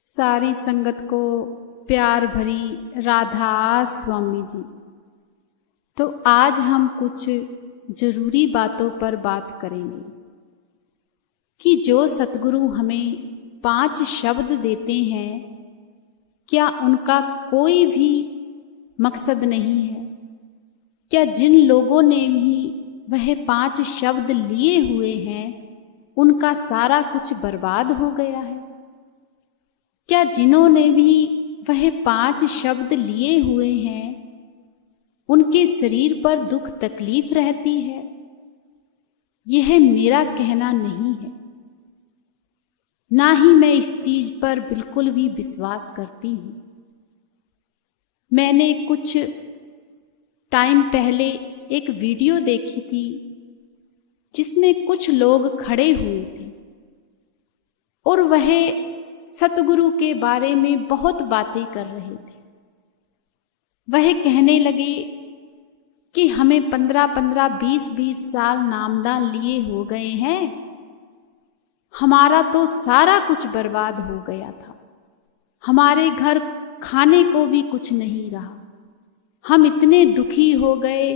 सारी संगत को प्यार भरी राधा स्वामी जी। तो आज हम कुछ जरूरी बातों पर बात करेंगे कि जो सतगुरु हमें 5 शब्द देते हैं, क्या उनका कोई भी मकसद नहीं है? क्या जिन लोगों ने भी वह 5 शब्द लिए हुए हैं उनका सारा कुछ बर्बाद हो गया है? क्या जिन्होंने भी वह 5 शब्द लिए हुए हैं उनके शरीर पर दुख तकलीफ रहती है? यह मेरा कहना नहीं है, ना ही मैं इस चीज पर बिल्कुल भी विश्वास करती हूँ। मैंने कुछ टाइम पहले एक वीडियो देखी थी जिसमें कुछ लोग खड़े हुए थे और वह सतगुरु के बारे में बहुत बातें कर रहे थे। वह कहने लगे कि हमें 15-15, 20-20 साल नामदान लिए हो गए हैं, हमारा तो सारा कुछ बर्बाद हो गया था, हमारे घर खाने को भी कुछ नहीं रहा, हम इतने दुखी हो गए,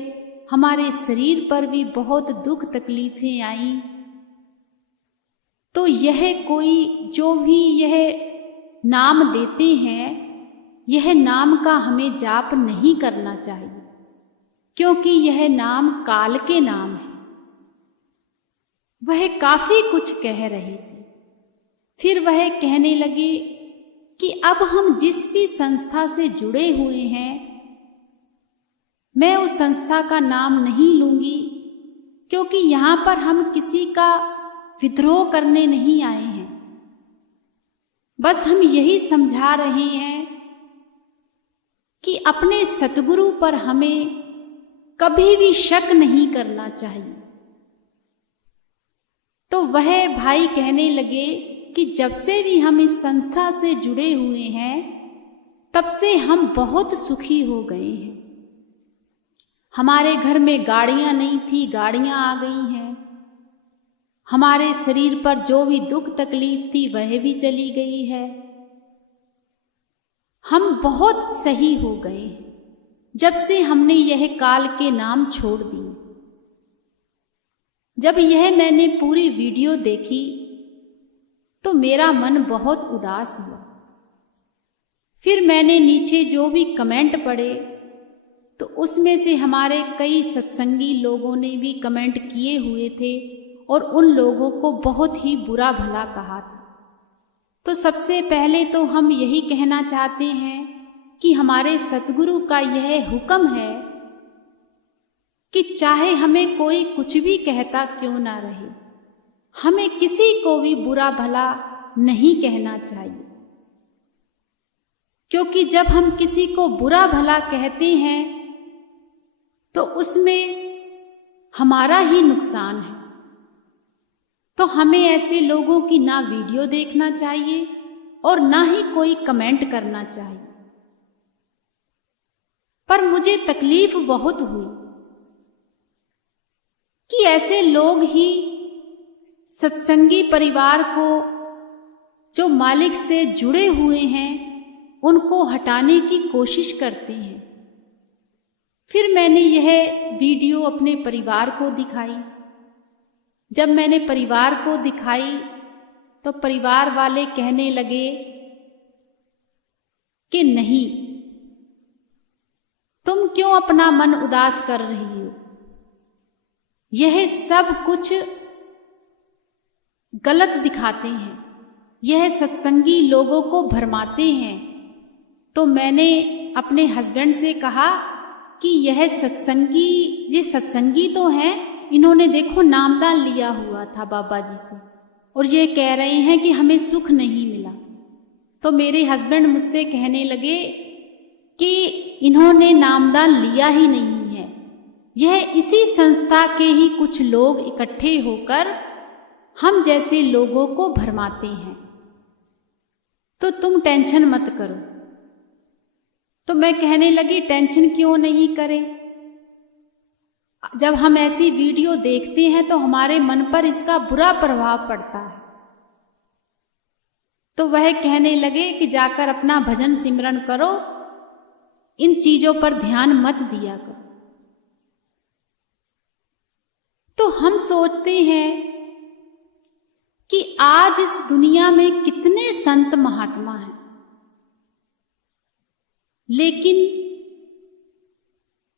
हमारे शरीर पर भी बहुत दुख तकलीफें आईं। तो यह कोई जो भी यह नाम देते हैं, यह नाम का हमें जाप नहीं करना चाहिए, क्योंकि यह नाम काल के नाम है। वह काफी कुछ कह रहे थे। फिर वह कहने लगे कि अब हम जिस भी संस्था से जुड़े हुए हैं, मैं उस संस्था का नाम नहीं लूंगी, क्योंकि यहां पर हम किसी का विद्रोह करने नहीं आए हैं। बस हम यही समझा रहे हैं कि अपने सतगुरु पर हमें कभी भी शक नहीं करना चाहिए। तो वह भाई कहने लगे कि जब से भी हम इस संस्था से जुड़े हुए हैं, तब से हम बहुत सुखी हो गए हैं। हमारे घर में गाड़ियां नहीं थी, गाड़ियां आ गई हैं। हमारे शरीर पर जो भी दुख तकलीफ थी वह भी चली गई है। हम बहुत सही हो गए जब से हमने यह काल के नाम छोड़ दिए। जब यह मैंने पूरी वीडियो देखी तो मेरा मन बहुत उदास हुआ। फिर मैंने नीचे जो भी कमेंट पढ़े तो उसमें से हमारे कई सत्संगी लोगों ने भी कमेंट किए हुए थे और उन लोगों को बहुत ही बुरा भला कहा था। तो सबसे पहले तो हम यही कहना चाहते हैं कि हमारे सतगुरु का यह हुक्म है कि चाहे हमें कोई कुछ भी कहता क्यों ना रहे, हमें किसी को भी बुरा भला नहीं कहना चाहिए, क्योंकि जब हम किसी को बुरा भला कहते हैं तो उसमें हमारा ही नुकसान है। तो हमें ऐसे लोगों की ना वीडियो देखना चाहिए और ना ही कोई कमेंट करना चाहिए। पर मुझे तकलीफ बहुत हुई कि ऐसे लोग ही सत्संगी परिवार को, जो मालिक से जुड़े हुए हैं, उनको हटाने की कोशिश करते हैं। फिर मैंने यह वीडियो अपने परिवार को दिखाई। जब मैंने परिवार को दिखाई तो परिवार वाले कहने लगे कि नहीं, तुम क्यों अपना मन उदास कर रही हो, यह सब कुछ गलत दिखाते हैं, यह सत्संगी लोगों को भरमाते हैं। तो मैंने अपने हस्बैंड से कहा कि ये सत्संगी तो हैं, इन्होंने देखो नामदान लिया हुआ था बाबा जी से और ये कह रहे हैं कि हमें सुख नहीं मिला। तो मेरे हस्बैंड मुझसे कहने लगे कि इन्होंने नामदान लिया ही नहीं है, यह इसी संस्था के ही कुछ लोग इकट्ठे होकर हम जैसे लोगों को भरमाते हैं, तो तुम टेंशन मत करो। तो मैं कहने लगी टेंशन क्यों नहीं करें, जब हम ऐसी वीडियो देखते हैं तो हमारे मन पर इसका बुरा प्रभाव पड़ता है। तो वह कहने लगे कि जाकर अपना भजन सिमरन करो, इन चीजों पर ध्यान मत दिया करो। तो हम सोचते हैं कि आज इस दुनिया में कितने संत महात्मा हैं, लेकिन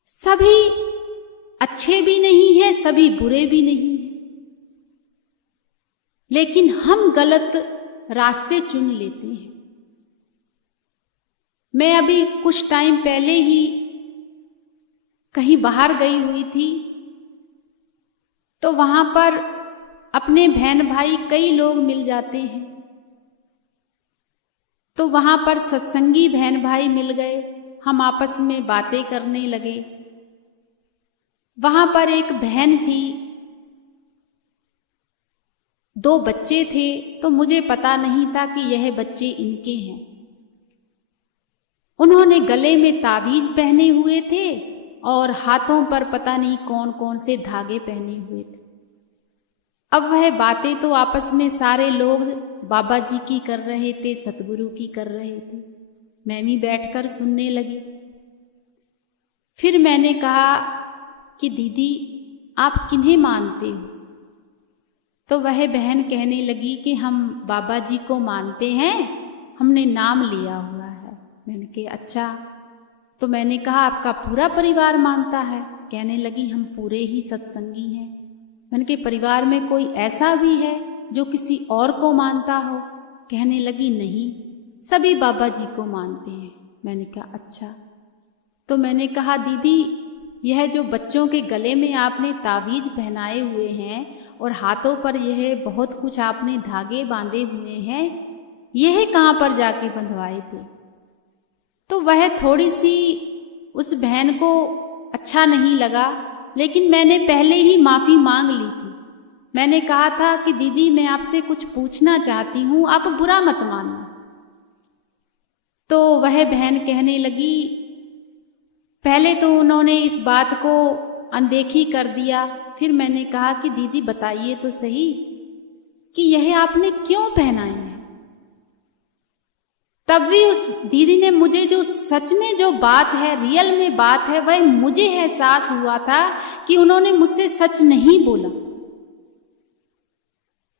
सभी अच्छे भी नहीं हैं, सभी बुरे भी नहीं हैं, लेकिन हम गलत रास्ते चुन लेते हैं। मैं अभी कुछ टाइम पहले ही कहीं बाहर गई हुई थी, तो वहां पर अपने बहन भाई कई लोग मिल जाते हैं। तो वहां पर सत्संगी बहन भाई मिल गए, हम आपस में बातें करने लगे। वहां पर एक बहन थी, 2 बच्चे थे, तो मुझे पता नहीं था कि यह बच्चे इनके हैं। उन्होंने गले में ताबीज पहने हुए थे और हाथों पर पता नहीं कौन कौन से धागे पहने हुए थे। अब वह बातें तो आपस में सारे लोग बाबा जी की कर रहे थे, सतगुरु की कर रहे थे। मैं भी बैठकर सुनने लगी। फिर मैंने कहा कि दीदी आप किन्हें मानते हो? तो वह बहन कहने लगी कि हम बाबा जी को मानते हैं, हमने नाम लिया हुआ है। मैंने कहा अच्छा। तो मैंने कहा आपका पूरा परिवार मानता है? कहने लगी हम पूरे ही सत्संगी हैं। मैंने कहा परिवार में कोई ऐसा भी है जो किसी और को मानता हो? कहने लगी नहीं, सभी बाबा जी को मानते हैं। मैंने कहा अच्छा। तो मैंने कहा दीदी यह जो बच्चों के गले में आपने ताबीज पहनाए हुए हैं और हाथों पर यह बहुत कुछ आपने धागे बांधे हुए हैं, यह कहाँ पर जाके बंधवाए थे? तो वह थोड़ी सी उस बहन को अच्छा नहीं लगा, लेकिन मैंने पहले ही माफ़ी मांग ली थी। मैंने कहा था कि दीदी मैं आपसे कुछ पूछना चाहती हूँ, आप बुरा मत मानना। तो वह बहन कहने लगी, पहले तो उन्होंने इस बात को अनदेखी कर दिया। फिर मैंने कहा कि दीदी बताइए तो सही कि यह आपने क्यों पहनाए हैं? तब भी उस दीदी ने मुझे जो सच में जो बात है, रियल में बात है, वह मुझे एहसास हुआ था कि उन्होंने मुझसे सच नहीं बोला,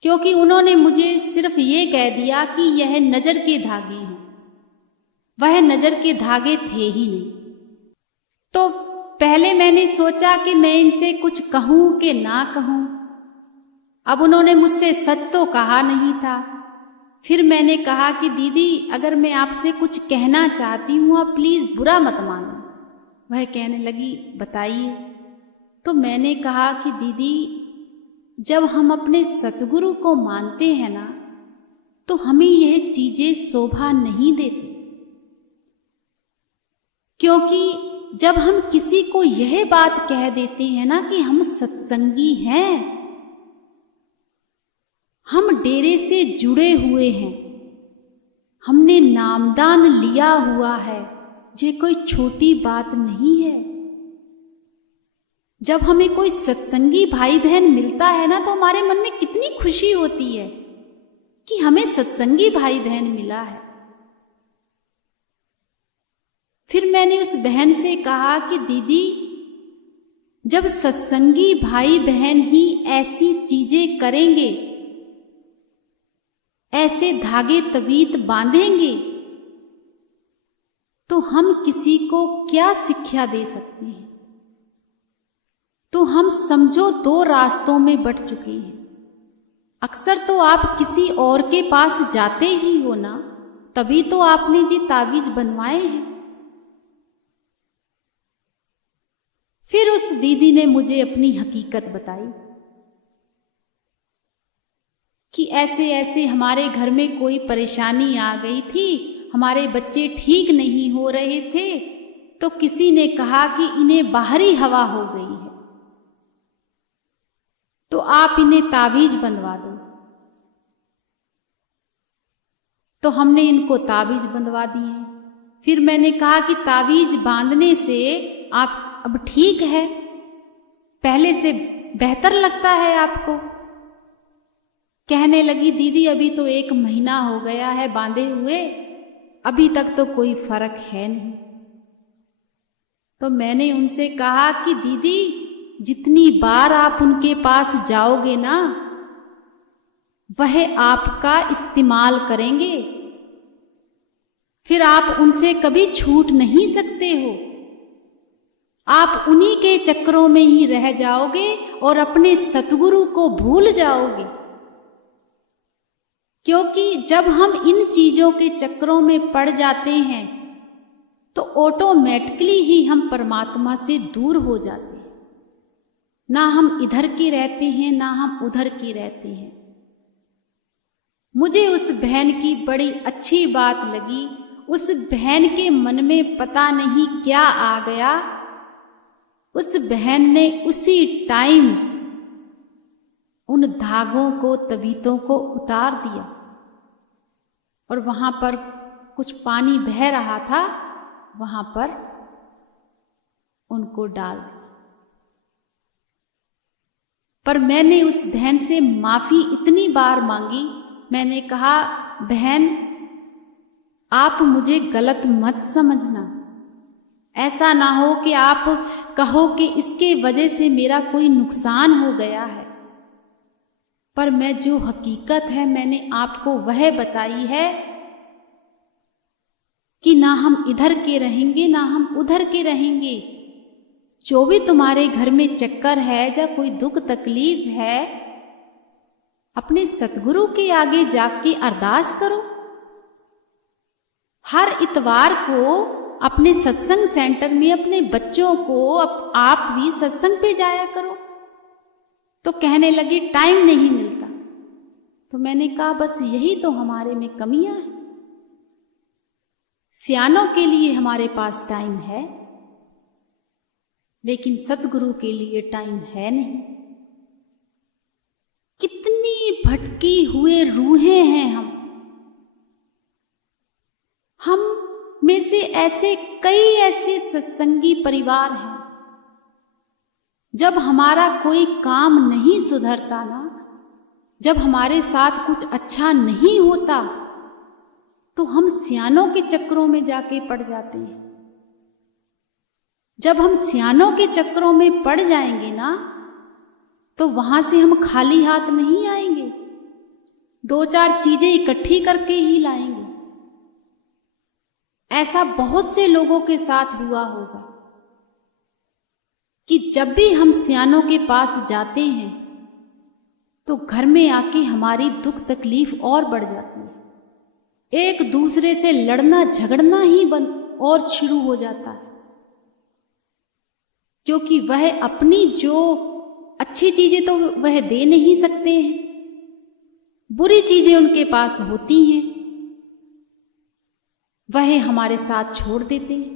क्योंकि उन्होंने मुझे सिर्फ ये कह दिया कि यह नजर के धागे हैं। वह नजर के धागे थे ही नहीं। तो पहले मैंने सोचा कि मैं इनसे कुछ कहूं कि ना कहूं। अब उन्होंने मुझसे सच तो कहा नहीं था। फिर मैंने कहा कि दीदी अगर मैं आपसे कुछ कहना चाहती हूँ, आप प्लीज़ बुरा मत मानो। वह कहने लगी बताइए। तो मैंने कहा कि दीदी जब हम अपने सतगुरु को मानते हैं ना, तो हमें यह चीज़ें शोभा नहीं देती, क्योंकि जब हम किसी को यह बात कह देते हैं ना कि हम सत्संगी हैं, हम डेरे से जुड़े हुए हैं, हमने नामदान लिया हुआ है, ये कोई छोटी बात नहीं है। जब हमें कोई सत्संगी भाई बहन मिलता है ना, तो हमारे मन में कितनी खुशी होती है कि हमें सत्संगी भाई बहन मिला है। फिर मैंने उस बहन से कहा कि दीदी जब सत्संगी भाई बहन ही ऐसी चीजें करेंगे, ऐसे धागे तवीत बांधेंगे, तो हम किसी को क्या शिक्षा दे सकते हैं? तो हम समझो 2 रास्तों में बट चुके हैं। अक्सर तो आप किसी और के पास जाते ही हो ना, तभी तो आपने जी ताबीज बनवाए हैं। फिर उस दीदी ने मुझे अपनी हकीकत बताई कि ऐसे ऐसे हमारे घर में कोई परेशानी आ गई थी, हमारे बच्चे ठीक नहीं हो रहे थे, तो किसी ने कहा कि इन्हें बाहरी हवा हो गई है, तो आप इन्हें ताबीज बनवा दो। तो हमने इनको ताबीज बनवा दिए। फिर मैंने कहा कि ताबीज बांधने से आप अब ठीक है, पहले से बेहतर लगता है आपको? कहने लगी, दीदी अभी तो 1 महीना हो गया है बांधे हुए, अभी तक तो कोई फर्क है नहीं। तो मैंने उनसे कहा कि दीदी जितनी बार आप उनके पास जाओगे ना, वह आपका इस्तेमाल करेंगे, फिर आप उनसे कभी छूट नहीं सकते हो। आप उन्हीं के चक्रों में ही रह जाओगे और अपने सतगुरु को भूल जाओगे। क्योंकि जब हम इन चीजों के चक्रों में पड़ जाते हैं तो ऑटोमेटिकली ही हम परमात्मा से दूर हो जाते हैं। ना हम इधर के रहते हैं, ना हम उधर के रहते हैं। मुझे उस बहन की बड़ी अच्छी बात लगी। उस बहन के मन में पता नहीं क्या आ गया। उस बहन ने उसी टाइम उन धागों को, तवीतों को उतार दिया और वहां पर कुछ पानी बह रहा था, वहां पर उनको डाल दिया। पर मैंने उस बहन से माफी इतनी बार मांगी, मैंने कहा बहन आप मुझे गलत मत समझना, ऐसा ना हो कि आप कहो कि इसके वजह से मेरा कोई नुकसान हो गया है। पर मैं जो हकीकत है मैंने आपको वह बताई है कि ना हम इधर के रहेंगे ना हम उधर के रहेंगे। जो भी तुम्हारे घर में चक्कर है या कोई दुख तकलीफ है, अपने सतगुरु के आगे जाके अरदास करो। हर इतवार को अपने सत्संग सेंटर में अपने बच्चों को आप भी सत्संग पे जाया करो। तो कहने लगी टाइम नहीं मिलता। तो मैंने कहा बस यही तो हमारे में कमियां हैं। सियानों के लिए हमारे पास टाइम है, लेकिन सतगुरु के लिए टाइम है नहीं। कितनी भटकी हुए रूहें हैं हम में से ऐसे कई ऐसे सत्संगी परिवार हैं। जब हमारा कोई काम नहीं सुधरता ना, जब हमारे साथ कुछ अच्छा नहीं होता, तो हम सियानों के चक्रों में जाके पड़ जाते हैं। जब हम सियानों के चक्रों में पड़ जाएंगे ना, तो वहां से हम खाली हाथ नहीं आएंगे, 2-4 चीजें इकट्ठी करके ही लाएंगे। ऐसा बहुत से लोगों के साथ हुआ होगा कि जब भी हम सियानों के पास जाते हैं तो घर में आके हमारी दुख तकलीफ और बढ़ जाती है। एक दूसरे से लड़ना झगड़ना ही और शुरू हो जाता है, क्योंकि वह अपनी जो अच्छी चीजें तो वह दे नहीं सकते हैं, बुरी चीजें उनके पास होती हैं, वह हमारे साथ छोड़ देते हैं।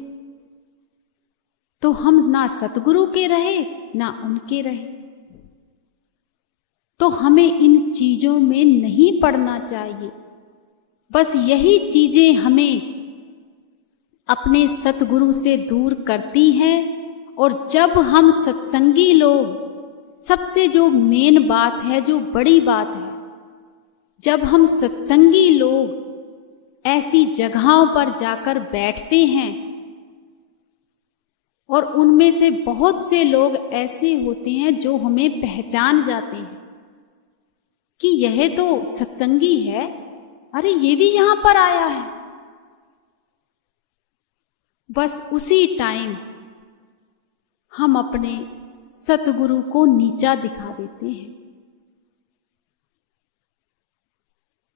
तो हम ना सतगुरु के रहे ना उनके रहे। तो हमें इन चीजों में नहीं पड़ना चाहिए। बस यही चीजें हमें अपने सतगुरु से दूर करती हैं। और जब हम सत्संगी लोग, सबसे जो मेन बात है, जो बड़ी बात है, जब हम सत्संगी लोग ऐसी जगहों पर जाकर बैठते हैं और उनमें से बहुत से लोग ऐसे होते हैं जो हमें पहचान जाते हैं कि यह तो सत्संगी है, अरे ये भी यहां पर आया है। बस उसी टाइम हम अपने सतगुरु को नीचा दिखा देते हैं।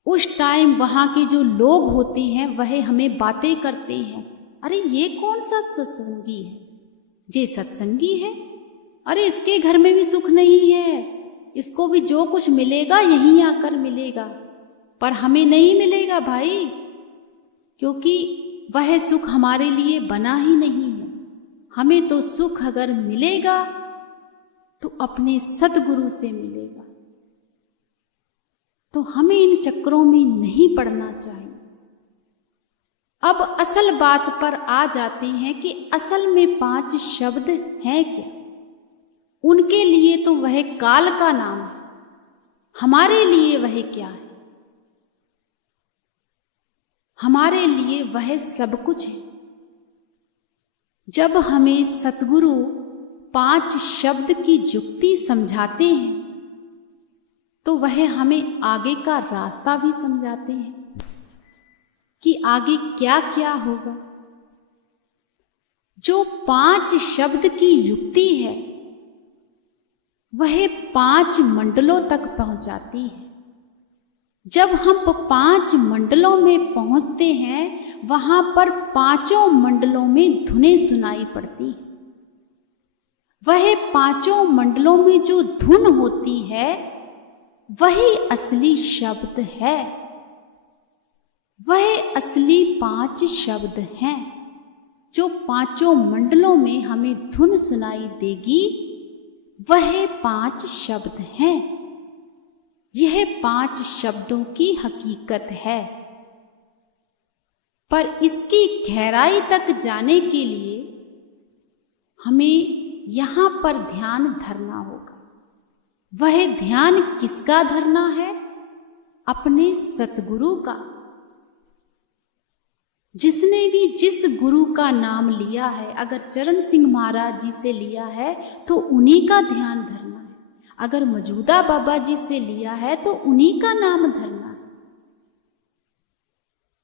उस टाइम वहां के जो लोग होते हैं वह हमें बातें करते हैं, अरे ये कौन सा सत्संगी है, ये सत्संगी है, अरे इसके घर में भी सुख नहीं है, इसको भी जो कुछ मिलेगा यहीं आकर मिलेगा। पर हमें नहीं मिलेगा भाई, क्योंकि वह सुख हमारे लिए बना ही नहीं है। हमें तो सुख अगर मिलेगा तो अपने सतगुरु से मिलेगा। तो हमें इन चक्रों में नहीं पड़ना चाहिए। अब असल बात पर आ जाते हैं कि असल में 5 शब्द हैं क्या। उनके लिए तो वह काल का नाम है। हमारे लिए वह क्या है? हमारे लिए वह सब कुछ है। जब हमें सतगुरु 5 शब्द की युक्ति समझाते हैं तो वह हमें आगे का रास्ता भी समझाते हैं कि आगे क्या क्या होगा। जो 5 शब्द की युक्ति है वह 5 मंडलों तक पहुंचाती है। जब हम 5 मंडलों में पहुंचते हैं वहां पर 5 मंडलों में धुनें सुनाई पड़ती है। वह 5 मंडलों में जो धुन होती है वही असली शब्द है। वह असली 5 शब्द हैं जो 5 मंडलों में हमें धुन सुनाई देगी। वह 5 शब्द हैं। यह 5 शब्दों की हकीकत है। पर इसकी गहराई तक जाने के लिए हमें यहां पर ध्यान धरना होगा। वह ध्यान किसका धरना है? अपने सतगुरु का। जिसने भी जिस गुरु का नाम लिया है, अगर चरण सिंह महाराज जी से लिया है तो उन्हीं का ध्यान धरना है। अगर मौजूदा बाबा जी से लिया है तो उन्हीं का नाम धरना है।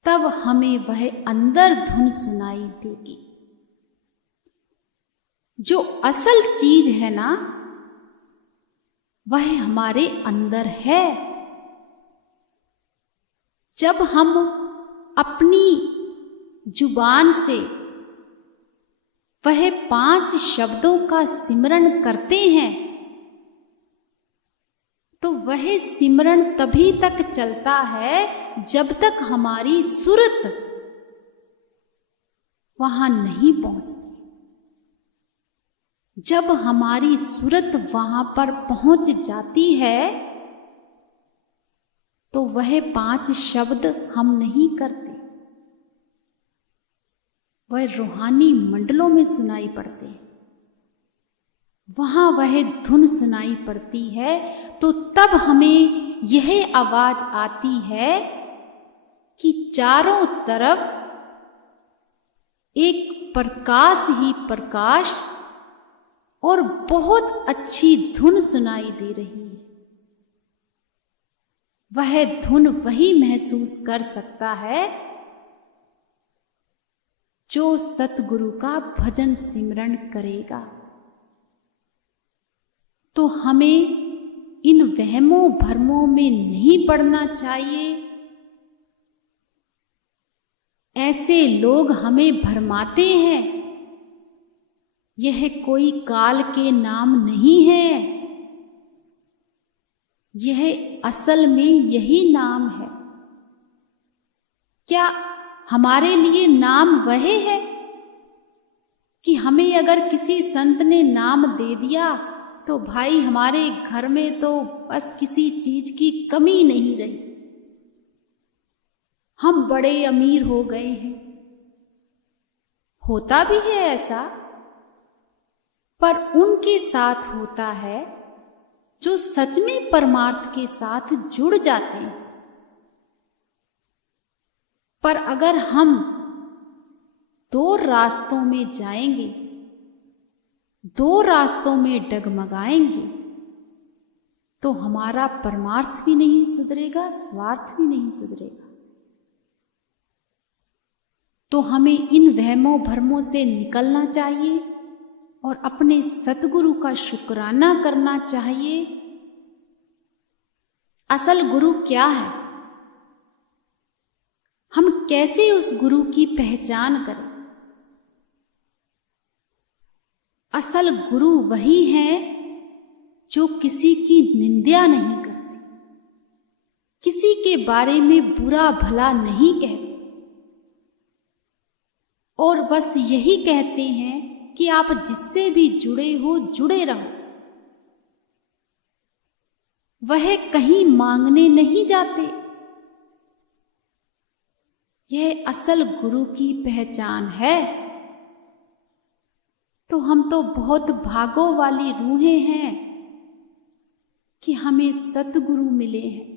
तब हमें वह अंदर धुन सुनाई देगी। जो असल चीज है ना वह हमारे अंदर है। जब हम अपनी जुबान से वह 5 शब्दों का सिमरन करते हैं तो वह सिमरन तभी तक चलता है जब तक हमारी सुरत वहां नहीं पहुंचती। जब हमारी सुरत वहां पर पहुंच जाती है तो वह 5 शब्द हम नहीं करते। वह रूहानी मंडलों में सुनाई पड़ते हैं। वहां वह धुन सुनाई पड़ती है तो तब हमें यह आवाज आती है कि चारों तरफ एक प्रकाश ही प्रकाश और बहुत अच्छी धुन सुनाई दे रही है। वह धुन वही महसूस कर सकता है जो सतगुरु का भजन सिमरन करेगा। तो हमें इन वहमों भरमों में नहीं पड़ना चाहिए। ऐसे लोग हमें भरमाते हैं। यह कोई काल के नाम नहीं है। यह असल में यही नाम है। क्या हमारे लिए नाम वह है कि हमें अगर किसी संत ने नाम दे दिया तो भाई हमारे घर में तो बस किसी चीज की कमी नहीं रही, हम बड़े अमीर हो गए हैं? होता भी है ऐसा, पर उनके साथ होता है जो सच में परमार्थ के साथ जुड़ जाते हैं। पर अगर हम 2 रास्तों में जाएंगे, 2 रास्तों में डगमगाएंगे तो हमारा परमार्थ भी नहीं सुधरेगा, स्वार्थ भी नहीं सुधरेगा। तो हमें इन वहमों भरमों से निकलना चाहिए और अपने सतगुरु का शुक्राना करना चाहिए। असल गुरु क्या है? हम कैसे उस गुरु की पहचान करें? असल गुरु वही है जो किसी की निंदा नहीं करते, किसी के बारे में बुरा भला नहीं कहते और बस यही कहते हैं कि आप जिससे भी जुड़े हो जुड़े रहो। वह कहीं मांगने नहीं जाते। यह असल गुरु की पहचान है। तो हम तो बहुत भागों वाली रूहें हैं कि हमें सतगुरु मिले हैं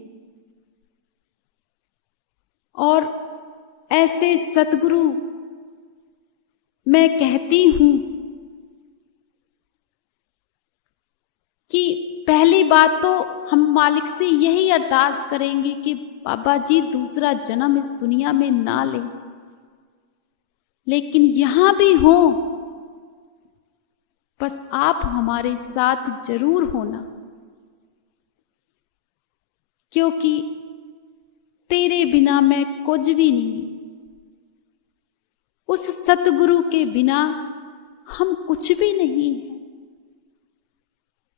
और ऐसे सतगुरु मैं कहती हूं कि पहली बात तो हम मालिक से यही अरदास करेंगे कि बाबा जी दूसरा जन्म इस दुनिया में ना ले, लेकिन यहां भी हो बस आप हमारे साथ जरूर होना, क्योंकि तेरे बिना मैं कुछ भी नहीं। उस सतगुरु के बिना हम कुछ भी नहीं हैं।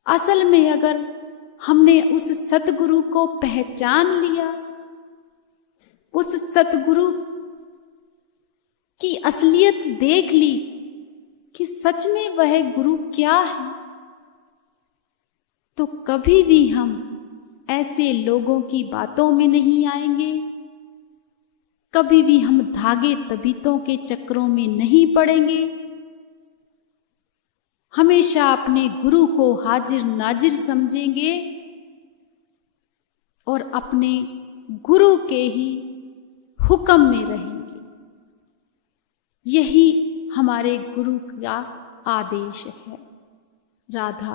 असल में अगर हमने उस सतगुरु को पहचान लिया, उस सतगुरु की असलियत देख ली कि सच में वह गुरु क्या है, तो कभी भी हम ऐसे लोगों की बातों में नहीं आएंगे, कभी भी हम धागे तबीतों के चक्रों में नहीं पड़ेंगे। हमेशा अपने गुरु को हाजिर नाजिर समझेंगे और अपने गुरु के ही हुक्म में रहेंगे। यही हमारे गुरु का आदेश है। राधा